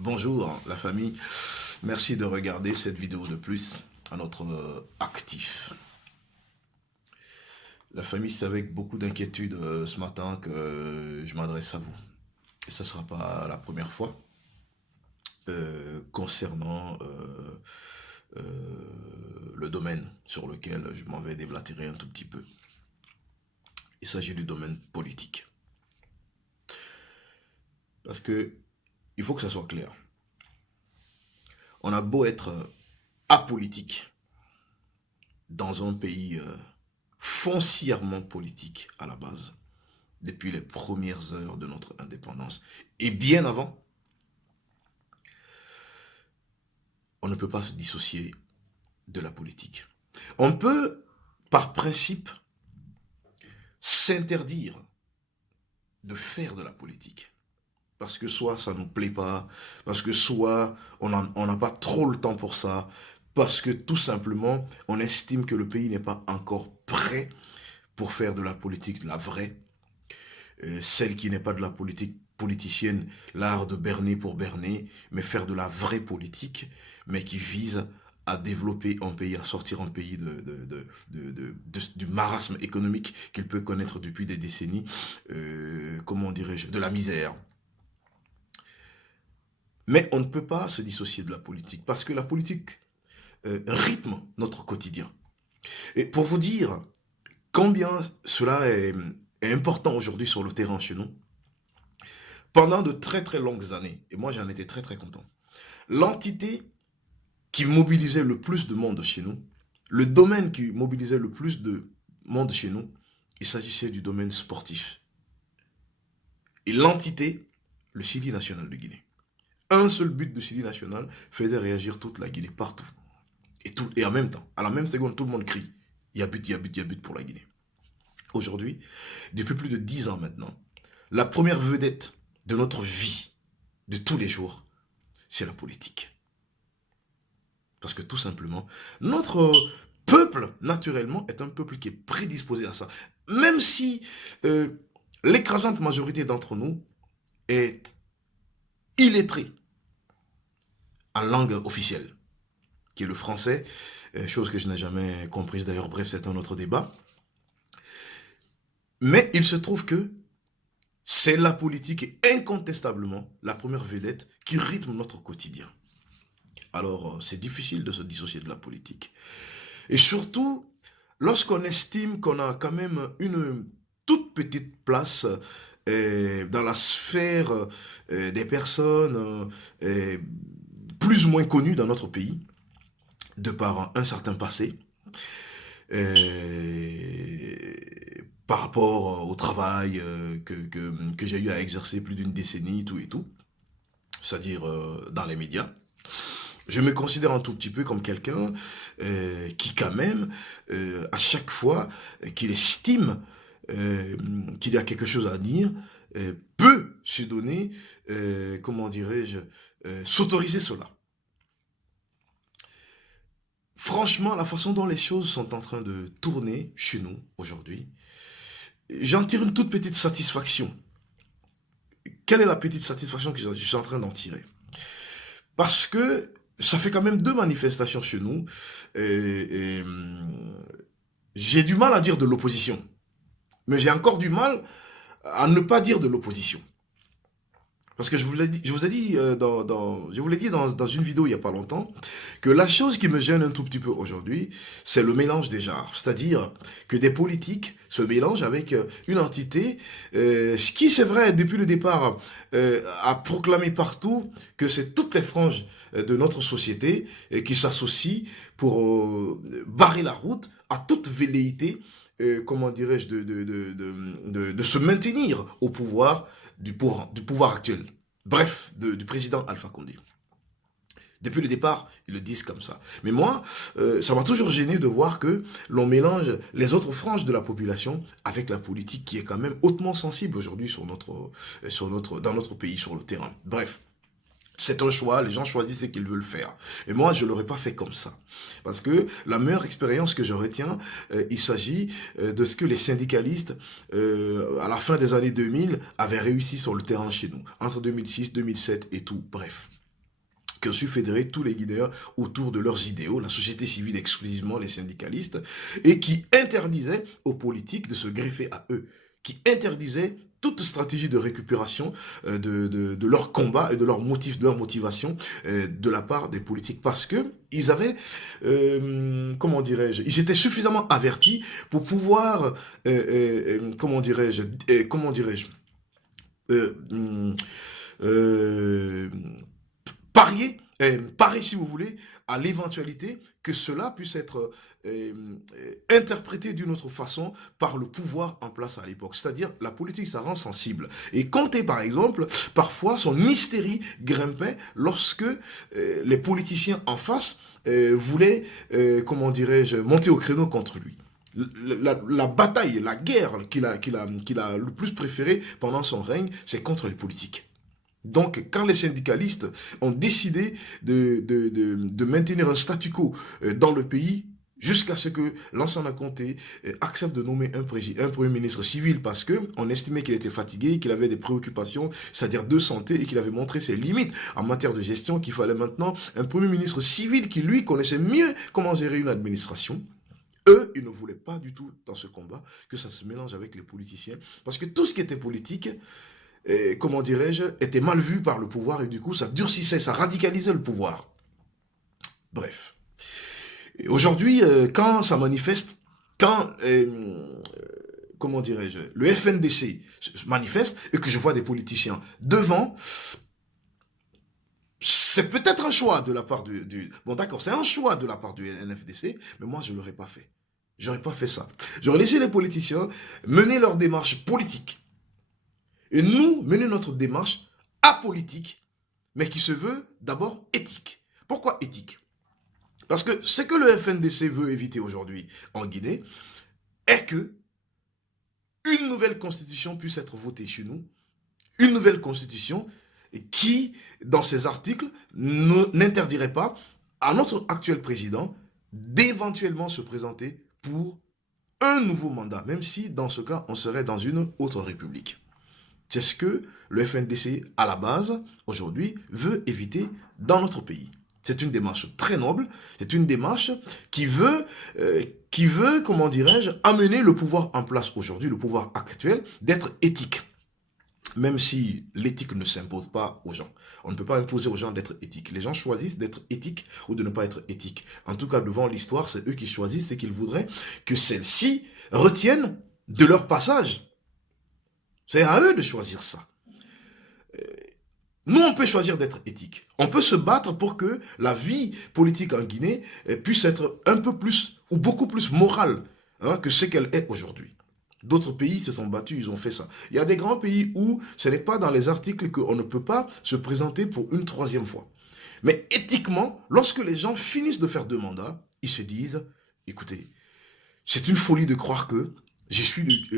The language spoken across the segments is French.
Bonjour la famille, merci de regarder cette vidéo de plus à notre actif. La famille, c'est avec beaucoup d'inquiétude ce matin que je m'adresse à vous. Et ce ne sera pas la première fois concernant le domaine sur lequel je m'en vais déblatérer un tout petit peu. Il s'agit du domaine politique. Parce que il faut que ça soit clair. On a beau être apolitique dans un pays foncièrement politique à la base, depuis les premières heures de notre indépendance, et bien avant, on ne peut pas se dissocier de la politique. On peut, par principe, s'interdire de faire de la politique. Parce que soit ça ne nous plaît pas, parce que soit on n'a pas trop le temps pour ça, parce que tout simplement, on estime que le pays n'est pas encore prêt pour faire de la politique, de la vraie, celle qui n'est pas de la politique politicienne, l'art de berner pour berner, mais faire de la vraie politique, mais qui vise à développer un pays, à sortir un pays du marasme économique qu'il peut connaître depuis des décennies, comment dirais-je, de la misère. Mais on ne peut pas se dissocier de la politique, parce que la politique rythme notre quotidien. Et pour vous dire combien cela est important aujourd'hui sur le terrain chez nous, pendant de très très longues années, et moi j'en étais très très content, l'entité qui mobilisait le plus de monde chez nous, le domaine qui mobilisait le plus de monde chez nous, il s'agissait du domaine sportif. Et l'entité, le Sidi national de Guinée. Un seul but de Sidi national faisait réagir toute la Guinée, partout. Et en même temps, à la même seconde, tout le monde crie. Il y a but, il y a but, il y a but pour la Guinée. Aujourd'hui, depuis plus de 10 ans maintenant, la première vedette de notre vie, de tous les jours, c'est la politique. Parce que tout simplement, notre peuple, naturellement, est un peuple qui est prédisposé à ça. Même si l'écrasante majorité d'entre nous est illettrée en langue officielle, qui est le français, chose que je n'ai jamais comprise d'ailleurs, bref, c'est un autre débat. Mais il se trouve que c'est la politique et incontestablement la première vedette qui rythme notre quotidien. Alors, c'est difficile de se dissocier de la politique. Et surtout, lorsqu'on estime qu'on a quand même une toute petite place dans la sphère des personnes plus ou moins connues dans notre pays, de par un certain passé, par rapport au travail que j'ai eu à exercer plus d'une décennie, tout et tout, c'est-à-dire dans les médias. Je me considère un tout petit peu comme quelqu'un qui quand même, à chaque fois qu'il estime qu'il y a quelque chose à dire, peut se donner, comment dirais-je, s'autoriser cela. Franchement, la façon dont les choses sont en train de tourner chez nous aujourd'hui, j'en tire une toute petite satisfaction. Quelle est la petite satisfaction que je suis en train d'en tirer? Parce que ça fait quand même 2 manifestations chez nous. J'ai du mal à dire de l'opposition. Mais j'ai encore du mal à ne pas dire de l'opposition. Parce que je vous l'ai dit, je vous l'ai dit dans une vidéo il n'y a pas longtemps, que la chose qui me gêne un tout petit peu aujourd'hui, c'est le mélange des genres. C'est-à-dire que des politiques se mélangent avec une entité, ce qui c'est vrai depuis le départ a proclamé partout que c'est toutes les franges de notre société qui s'associent pour barrer la route à toute velléité, comment dirais-je, de se maintenir au pouvoir du pouvoir actuel. Bref, du président Alpha Condé. Depuis le départ, ils le disent comme ça. Mais moi, ça m'a toujours gêné de voir que l'on mélange les autres franges de la population avec la politique qui est quand même hautement sensible aujourd'hui dans notre pays, sur le terrain. Bref. C'est un choix, les gens choisissent ce qu'ils veulent faire. Et moi, je ne l'aurais pas fait comme ça. Parce que la meilleure expérience que je retiens, il s'agit de ce que les syndicalistes, à la fin des années 2000, avaient réussi sur le terrain chez nous. Entre 2006, 2007 et tout, bref. qui ont su fédérer tous les Guinéens autour de leurs idéaux, la société civile exclusivement, les syndicalistes, et qui interdisaient aux politiques de se greffer à eux, qui interdisaient toute stratégie de récupération de leur combat et de leur motif, de leur motivation de la part des politiques, parce que ils avaient, comment dirais-je, ils étaient suffisamment avertis pour pouvoir, comment dirais-je, euh, euh, parier si vous voulez, à l'éventualité que cela puisse être interprété d'une autre façon par le pouvoir en place à l'époque. C'est-à-dire, la politique, ça rend sensible. Et Comté, par exemple, parfois, son hystérie grimpait lorsque les politiciens en face voulaient, comment dirais-je, monter au créneau contre lui. La bataille, la guerre qu'il a le plus préférée pendant son règne, c'est contre les politiques. Donc, quand les syndicalistes ont décidé de maintenir un statu quo dans le pays, jusqu'à ce que Lansana Conté accepte de nommer un premier ministre civil parce qu'on estimait qu'il était fatigué, qu'il avait des préoccupations, c'est-à-dire de santé, et qu'il avait montré ses limites en matière de gestion, qu'il fallait maintenant un premier ministre civil qui, lui, connaissait mieux comment gérer une administration. Eux, ils ne voulaient pas du tout, dans ce combat, que ça se mélange avec les politiciens, parce que tout ce qui était politique, comment dirais-je, était mal vu par le pouvoir, et du coup, ça durcissait, ça radicalisait le pouvoir. Bref. Aujourd'hui, quand ça manifeste, quand, comment dirais-je, le FNDC se manifeste, et que je vois des politiciens devant, c'est peut-être un choix de la part Bon d'accord, c'est un choix de la part du NFDC, mais moi, je ne l'aurais pas fait. J'aurais pas fait ça. J'aurais laissé les politiciens mener leur démarche politique. Et nous, mener notre démarche apolitique, mais qui se veut d'abord éthique. Pourquoi éthique? Parce que ce que le FNDC veut éviter aujourd'hui en Guinée est que une nouvelle constitution puisse être votée chez nous, une nouvelle constitution qui, dans ses articles, n'interdirait pas à notre actuel président d'éventuellement se présenter pour un nouveau mandat, même si dans ce cas, on serait dans une autre république. C'est ce que le FNDC, à la base, aujourd'hui, veut éviter dans notre pays. C'est une démarche très noble, c'est une démarche qui veut, comment dirais-je, amener le pouvoir en place aujourd'hui, le pouvoir actuel, d'être éthique. Même si l'éthique ne s'impose pas aux gens. On ne peut pas imposer aux gens d'être éthiques. Les gens choisissent d'être éthiques ou de ne pas être éthiques. En tout cas, devant l'histoire, c'est eux qui choisissent ce qu'ils voudraient que celles-ci retiennent de leur passage. C'est à eux de choisir ça. Nous, on peut choisir d'être éthique. On peut se battre pour que la vie politique en Guinée puisse être un peu plus ou beaucoup plus morale que ce qu'elle est aujourd'hui. D'autres pays se sont battus, ils ont fait ça. Il y a des grands pays où ce n'est pas dans les articles qu'on ne peut pas se présenter pour une troisième fois. Mais éthiquement, lorsque les gens finissent de faire 2 mandats, ils se disent, écoutez, c'est une folie de croire que je suis,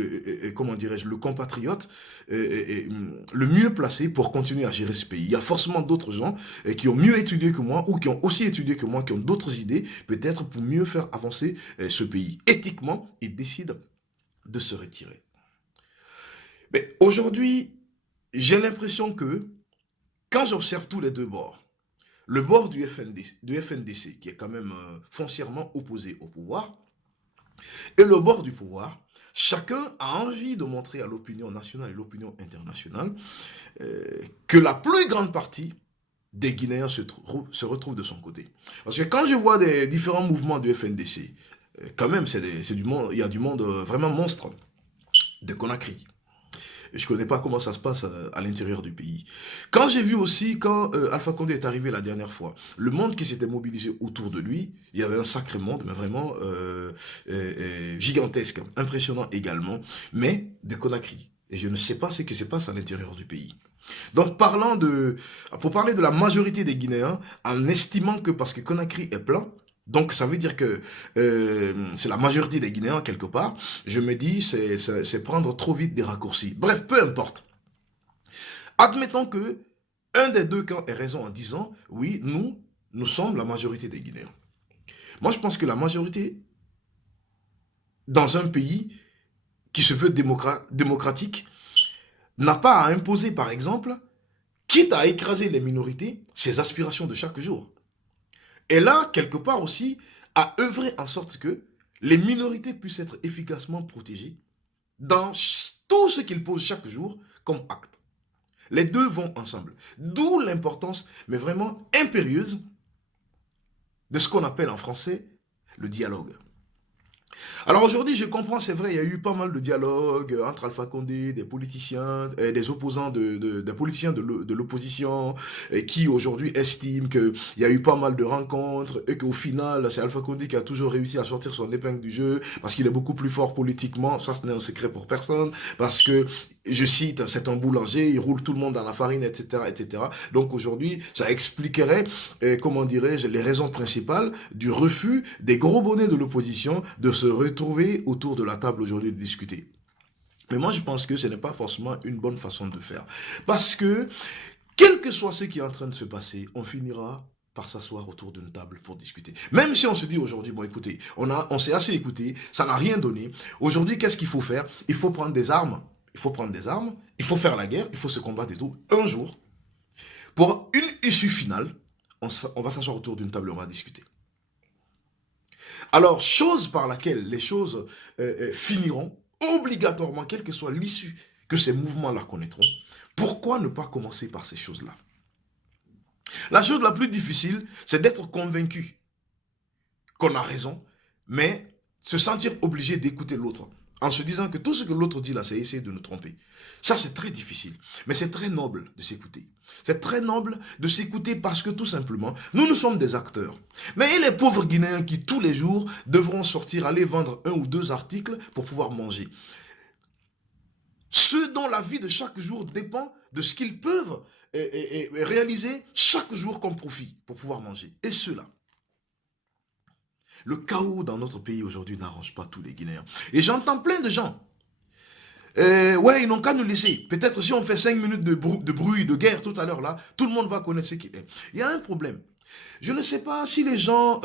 comment dirais-je, le compatriote le mieux placé pour continuer à gérer ce pays. Il y a forcément d'autres gens qui ont mieux étudié que moi ou qui ont aussi étudié que moi, qui ont d'autres idées, peut-être pour mieux faire avancer ce pays. Éthiquement, ils décident de se retirer. Mais aujourd'hui, j'ai l'impression que quand j'observe tous les 2 bords, le bord du FNDC qui est quand même foncièrement opposé au pouvoir, et le bord du pouvoir, chacun a envie de montrer à l'opinion nationale et l'opinion internationale que la plus grande partie des Guinéens se retrouve de son côté. Parce que quand je vois des différents mouvements du FNDC, quand même, c'est du monde, il y a du monde vraiment monstre de Conakry. Je ne connais pas comment ça se passe à l'intérieur du pays. Quand j'ai vu aussi, quand Alpha Condé est arrivé la dernière fois, le monde qui s'était mobilisé autour de lui, il y avait un sacré monde, mais vraiment gigantesque, impressionnant également, mais de Conakry. Et je ne sais pas ce qui se passe à l'intérieur du pays. Donc, pour parler de la majorité des Guinéens, en estimant que parce que Conakry est plein, donc ça veut dire que c'est la majorité des Guinéens quelque part, je me dis c'est prendre trop vite des raccourcis. Bref, peu importe. Admettons que un des 2 camps ait raison en disant, oui, nous sommes la majorité des Guinéens. Moi, je pense que la majorité dans un pays qui se veut démocratique n'a pas à imposer, par exemple, quitte à écraser les minorités, ses aspirations de chaque jour. Et là, quelque part aussi, à œuvrer en sorte que les minorités puissent être efficacement protégées dans tout ce qu'ils posent chaque jour comme acte. Les deux vont ensemble. D'où l'importance, mais vraiment impérieuse, de ce qu'on appelle en français le dialogue. Alors aujourd'hui, je comprends, c'est vrai, il y a eu pas mal de dialogues entre Alpha Condé, des politiciens, des opposants, des politiciens de l'opposition, qui aujourd'hui estiment qu'il y a eu pas mal de rencontres et qu'au final, c'est Alpha Condé qui a toujours réussi à sortir son épingle du jeu parce qu'il est beaucoup plus fort politiquement. Ça, ce n'est un secret pour personne parce que, je cite, c'est un boulanger, il roule tout le monde dans la farine, etc., etc. Donc aujourd'hui, ça expliquerait, comment dirais-je, les raisons principales du refus des gros bonnets de l'opposition de se retrouver autour de la table aujourd'hui de discuter. Mais moi, je pense que ce n'est pas forcément une bonne façon de faire. Parce que, quel que soit ce qui est en train de se passer, on finira par s'asseoir autour d'une table pour discuter. Même si on se dit aujourd'hui, bon écoutez, on s'est assez écouté, ça n'a rien donné. Aujourd'hui, qu'est-ce qu'il faut faire? Il faut prendre des armes. Il faut prendre des armes, il faut faire la guerre, il faut se combattre et tout. Un jour, pour une issue finale, on va s'asseoir autour d'une table et on va discuter. Alors, chose par laquelle les choses finiront, obligatoirement, quelle que soit l'issue que ces mouvements-là connaîtront, pourquoi ne pas commencer par ces choses-là? La chose la plus difficile, c'est d'être convaincu qu'on a raison, mais se sentir obligé d'écouter l'autre, en se disant que tout ce que l'autre dit là, c'est essayer de nous tromper. Ça, c'est très difficile, mais c'est très noble de s'écouter. C'est très noble de s'écouter parce que tout simplement, nous sommes des acteurs. Mais et les pauvres Guinéens qui tous les jours devront sortir, aller vendre 1 ou 2 articles pour pouvoir manger. Ceux dont la vie de chaque jour dépend de ce qu'ils peuvent réaliser chaque jour comme profit pour pouvoir manger. Et ceux-là. Le chaos dans notre pays aujourd'hui n'arrange pas tous les Guinéens. Et j'entends plein de gens. Ouais, ils n'ont qu'à nous laisser. Peut-être si on fait 5 minutes de bruit, de guerre tout à l'heure là, tout le monde va connaître ce qu'il est. Il y a un problème. Je ne sais pas si les gens...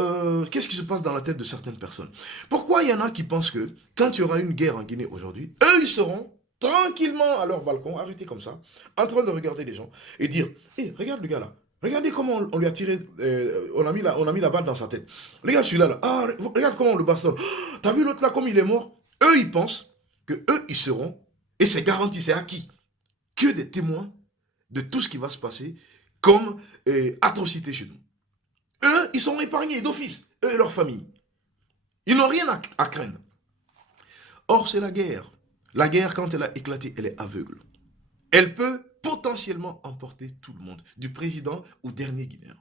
qu'est-ce qui se passe dans la tête de certaines personnes? Pourquoi il y en a qui pensent que quand il y aura une guerre en Guinée aujourd'hui, eux ils seront tranquillement à leur balcon, arrêtés comme ça, en train de regarder les gens et dire, hé, regarde le gars là. Regardez comment on lui a tiré, on a mis la balle dans sa tête. Regarde celui-là, là. Ah, regarde comment on le bastonne. Oh, t'as vu l'autre là, comme il est mort? Eux, ils pensent que eux, ils seront, et c'est garanti, c'est acquis, que des témoins de tout ce qui va se passer comme atrocité chez nous. Eux, ils sont épargnés d'office, eux et leur famille. Ils n'ont rien à craindre. Or, c'est la guerre. La guerre, quand elle a éclaté, elle est aveugle. Elle peut potentiellement emporter tout le monde, du président au dernier Guinéen.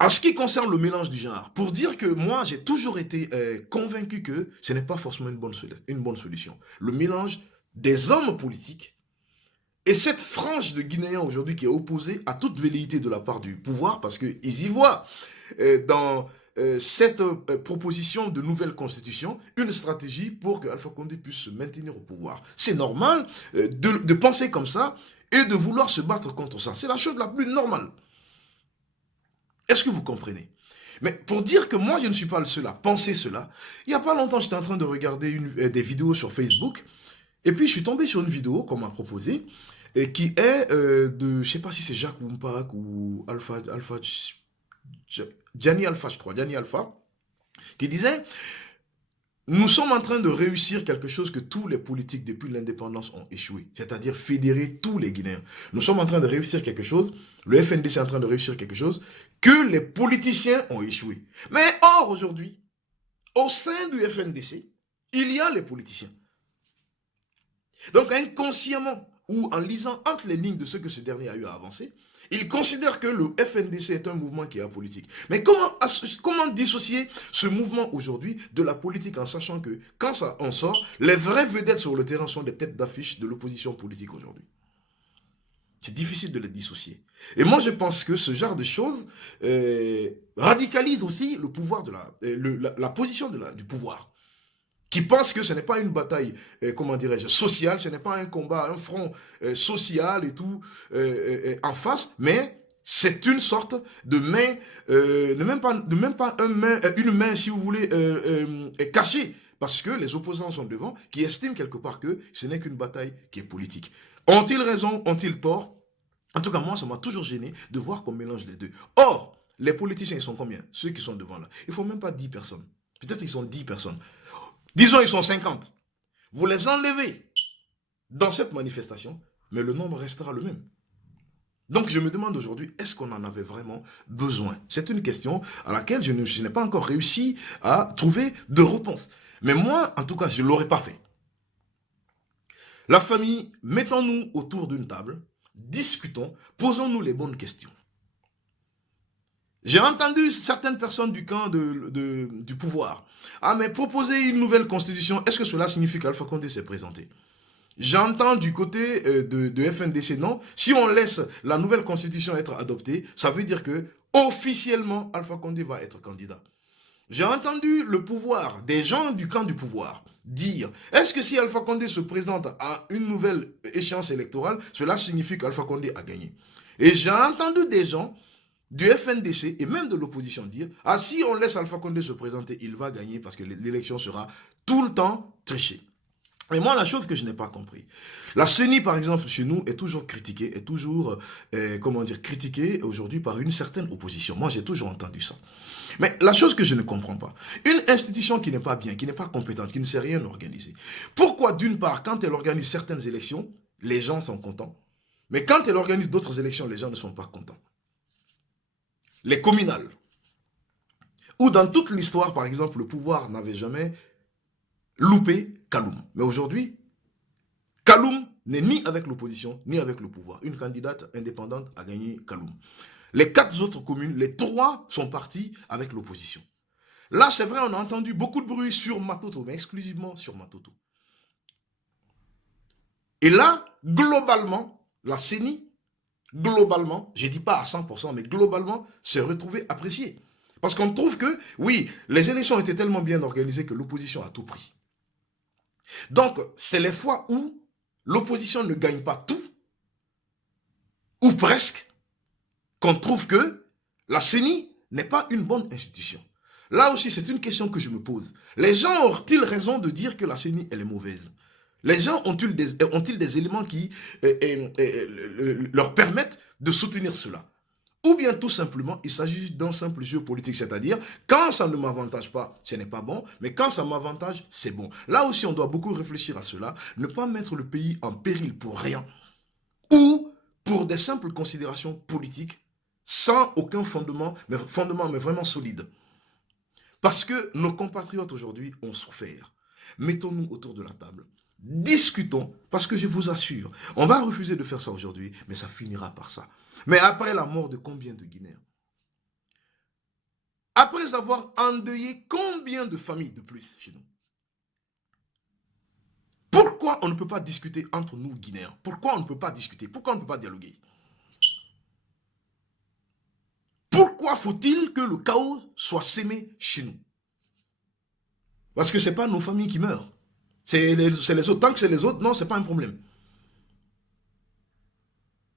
En ce qui concerne le mélange du genre, pour dire que moi, j'ai toujours été convaincu que ce n'est pas forcément une bonne solution. Le mélange des hommes politiques et cette frange de Guinéens aujourd'hui qui est opposée à toute velléité de la part du pouvoir, parce qu'ils y voient dans cette proposition de nouvelle constitution une stratégie pour que Alpha Condé puisse se maintenir au pouvoir. C'est normal de penser comme ça et de vouloir se battre contre ça. C'est la chose la plus normale. Est-ce que vous comprenez? Mais pour dire que moi je ne suis pas le seul à penser cela, il n'y a pas longtemps j'étais en train de regarder des vidéos sur Facebook et puis je suis tombé sur une vidéo qu'on m'a proposée et qui est de, je sais pas si c'est Jacques Wumpak ou Gianni Alpha, je crois, Gianni Alpha, qui disait, nous sommes en train de réussir quelque chose que tous les politiques depuis l'indépendance ont échoué, c'est-à-dire fédérer tous les Guinéens. Nous sommes en train de réussir quelque chose, le FNDC est en train de réussir quelque chose que les politiciens ont échoué. Mais or, aujourd'hui, au sein du FNDC, il y a les politiciens. Donc inconsciemment, ou en lisant entre les lignes de ce que ce dernier a eu à avancer, il considère que le FNDC est un mouvement qui est apolitique. Mais comment dissocier ce mouvement aujourd'hui de la politique en sachant que quand ça en sort, les vraies vedettes sur le terrain sont des têtes d'affiche de l'opposition politique aujourd'hui. C'est difficile de les dissocier. Et moi, je pense que ce genre de choses radicalise aussi le pouvoir de la position du pouvoir. Qui pense que ce n'est pas une bataille, comment dirais-je, sociale, ce n'est pas un combat, un front social et tout en face, mais c'est une sorte de main, même pas une main, si vous voulez, cachée parce que les opposants sont devant, qui estiment quelque part que ce n'est qu'une bataille qui est politique. Ont-ils raison? Ont-ils tort? En tout cas, moi, ça m'a toujours gêné de voir qu'on mélange les deux. Or, les politiciens, ils sont combien? Ceux qui sont devant là. Il ne faut même pas 10 personnes. Peut-être qu'ils sont 10 personnes. Disons, ils sont 50. Vous les enlevez dans cette manifestation, mais le nombre restera le même. Donc je me demande aujourd'hui, est-ce qu'on en avait vraiment besoin? C'est une question à laquelle je n'ai pas encore réussi à trouver de réponse. Mais moi, en tout cas, je ne l'aurais pas fait. La famille, mettons-nous autour d'une table, discutons, posons-nous les bonnes questions. J'ai entendu certaines personnes du camp du pouvoir. Ah, mais proposer une nouvelle constitution, est-ce que cela signifie qu'Alpha Condé s'est présenté? J'entends du côté de FNDC, non. Si on laisse la nouvelle constitution être adoptée, ça veut dire que officiellement Alpha Condé va être candidat. J'ai entendu le pouvoir, des gens du camp du pouvoir, dire, est-ce que si Alpha Condé se présente à une nouvelle échéance électorale, cela signifie qu'Alpha Condé a gagné? Et j'ai entendu des gens du FNDC et même de l'opposition dire, ah, si on laisse Alpha Condé se présenter, il va gagner parce que l'élection sera tout le temps trichée. Mais moi, la chose que je n'ai pas compris, la CENI, par exemple, chez nous, est toujours critiquée, critiquée aujourd'hui par une certaine opposition. Moi, j'ai toujours entendu ça. Mais la chose que je ne comprends pas, une institution qui n'est pas bien, qui n'est pas compétente, qui ne sait rien organiser, pourquoi d'une part, quand elle organise certaines élections, les gens sont contents, mais quand elle organise d'autres élections, les gens ne sont pas contents? Les communales, où dans toute l'histoire, par exemple, le pouvoir n'avait jamais loupé Kaloum. Mais aujourd'hui, Kaloum n'est ni avec l'opposition, ni avec le pouvoir. Une candidate indépendante a gagné Kaloum. Les 4 autres communes, les 3 sont partis avec l'opposition. Là, c'est vrai, on a entendu beaucoup de bruit sur Matoto, mais exclusivement sur Matoto. Et là, globalement, la CENI, globalement, je ne dis pas à 100%, mais globalement, s'est retrouvée appréciée. Parce qu'on trouve que, oui, les élections étaient tellement bien organisées que l'opposition a tout pris. Donc, c'est les fois où l'opposition ne gagne pas tout, ou presque, qu'on trouve que la CENI n'est pas une bonne institution. Là aussi, c'est une question que je me pose. Les gens ont-ils raison de dire que la CENI, elle est mauvaise? Les gens ont-ils des éléments qui leur permettent de soutenir cela? Ou bien tout simplement, il s'agit d'un simple jeu politique, c'est-à-dire, quand ça ne m'avantage pas, ce n'est pas bon, mais quand ça m'avantage, c'est bon. Là aussi, on doit beaucoup réfléchir à cela, ne pas mettre le pays en péril pour rien, ou pour des simples considérations politiques, sans aucun fondement, mais vraiment solide. Parce que nos compatriotes aujourd'hui ont souffert. Mettons-nous autour de la table. Discutons, parce que je vous assure, on va refuser de faire ça aujourd'hui, mais ça finira par ça. Mais après la mort de combien de Guinéens? Après avoir endeuillé combien de familles de plus chez nous? Pourquoi on ne peut pas discuter entre nous, Guinéens? Pourquoi on ne peut pas discuter? Pourquoi on ne peut pas dialoguer? Pourquoi faut-il que le chaos soit sémé chez nous? Parce que ce n'est pas nos familles qui meurent. C'est les autres. Tant que c'est les autres, non, ce n'est pas un problème.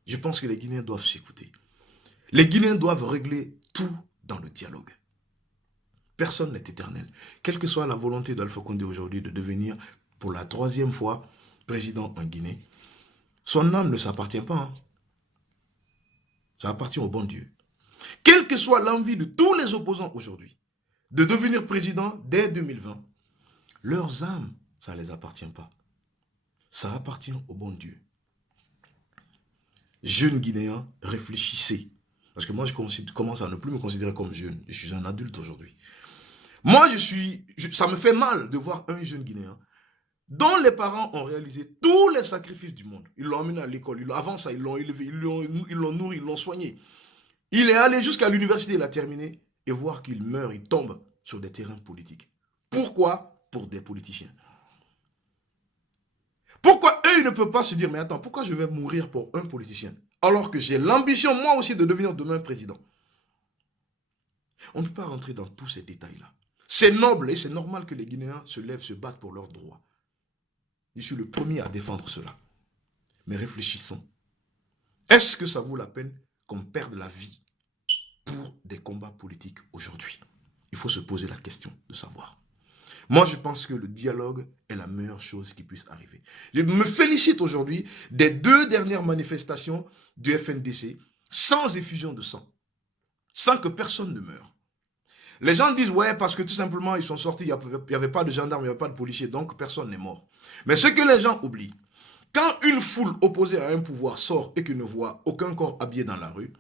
Je pense que les Guinéens doivent s'écouter. Les Guinéens doivent régler tout dans le dialogue. Personne n'est éternel. Quelle que soit la volonté d'Alpha Condé aujourd'hui de devenir pour la 3e fois président en Guinée, son âme ne s'appartient pas. Hein. Ça appartient au bon Dieu. Quelle que soit l'envie de tous les opposants aujourd'hui de devenir président dès 2020, leurs âmes, ça ne les appartient pas. Ça appartient au bon Dieu. Jeunes Guinéens, réfléchissez. Parce que moi, je commence à ne plus me considérer comme jeune. Je suis un adulte aujourd'hui. Moi, ça me fait mal de voir un jeune Guinéen dont les parents ont réalisé tous les sacrifices du monde. Ils l'ont emmené à l'école. Avant ça, ils l'ont élevé, ils l'ont nourri, ils l'ont soigné. Il est allé jusqu'à l'université, il a terminé. Et voir qu'il meurt, il tombe sur des terrains politiques. Pourquoi? Pour des politiciens. Pourquoi eux, ils ne peuvent pas se dire, mais attends, pourquoi je vais mourir pour un politicien? Alors que j'ai l'ambition, moi aussi, de devenir demain président. On ne peut pas rentrer dans tous ces détails-là. C'est noble et c'est normal que les Guinéens se lèvent, se battent pour leurs droits. Je suis le premier à défendre cela. Mais réfléchissons. Est-ce que ça vaut la peine qu'on perde la vie pour des combats politiques aujourd'hui? Il faut se poser la question de savoir. Moi, je pense que le dialogue est la meilleure chose qui puisse arriver. Je me félicite aujourd'hui des 2 dernières manifestations du FNDC sans effusion de sang, sans que personne ne meure. Les gens disent, ouais, parce que tout simplement, ils sont sortis, il n'y avait pas de gendarmes, il n'y avait pas de policiers, donc personne n'est mort. Mais ce que les gens oublient, quand une foule opposée à un pouvoir sort et qu'il ne voit aucun corps habillé dans la rue,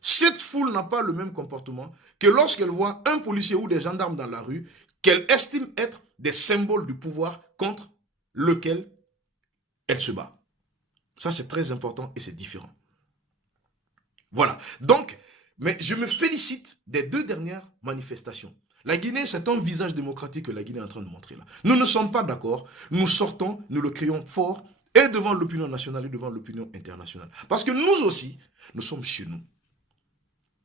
cette foule n'a pas le même comportement que lorsqu'elle voit un policier ou des gendarmes dans la rue qu'elle estime être des symboles du pouvoir contre lequel elle se bat. Ça, c'est très important et c'est différent. Voilà. Donc, mais je me félicite des 2 dernières manifestations. La Guinée, c'est un visage démocratique que la Guinée est en train de montrer là. Nous ne sommes pas d'accord, nous sortons, nous le crions fort, et devant l'opinion nationale et devant l'opinion internationale. Parce que nous aussi, nous sommes chez nous.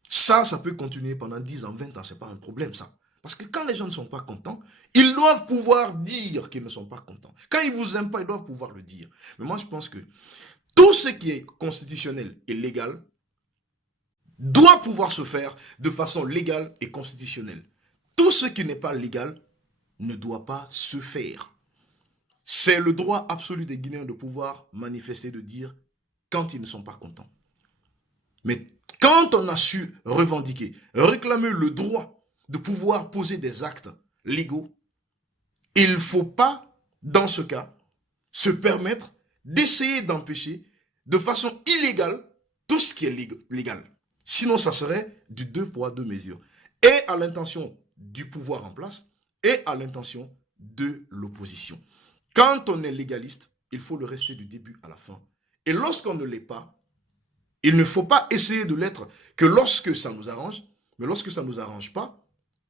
Ça peut continuer pendant 10 ans, 20 ans, ce n'est pas un problème ça. Parce que quand les gens ne sont pas contents, ils doivent pouvoir dire qu'ils ne sont pas contents. Quand ils ne vous aiment pas, ils doivent pouvoir le dire. Mais moi, je pense que tout ce qui est constitutionnel et légal doit pouvoir se faire de façon légale et constitutionnelle. Tout ce qui n'est pas légal ne doit pas se faire. C'est le droit absolu des Guinéens de pouvoir manifester, de dire quand ils ne sont pas contents. Mais quand on a su revendiquer, réclamer le droit de pouvoir poser des actes légaux, il ne faut pas, dans ce cas, se permettre d'essayer d'empêcher de façon illégale tout ce qui est légal. Sinon, ça serait du 2 poids, 2 mesures. Et à l'intention du pouvoir en place et à l'intention de l'opposition. Quand on est légaliste, il faut le rester du début à la fin. Et lorsqu'on ne l'est pas, il ne faut pas essayer de l'être que lorsque ça nous arrange, mais lorsque ça ne nous arrange pas,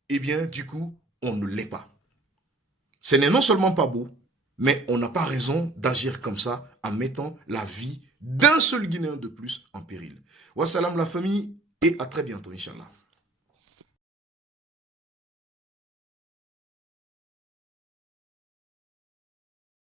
eh bien, du coup, on ne l'est pas. Ce n'est non seulement pas beau, mais on n'a pas raison d'agir comme ça en mettant la vie d'un seul Guinéen de plus en péril. Wassalam la famille et à très bientôt, Inch'Allah.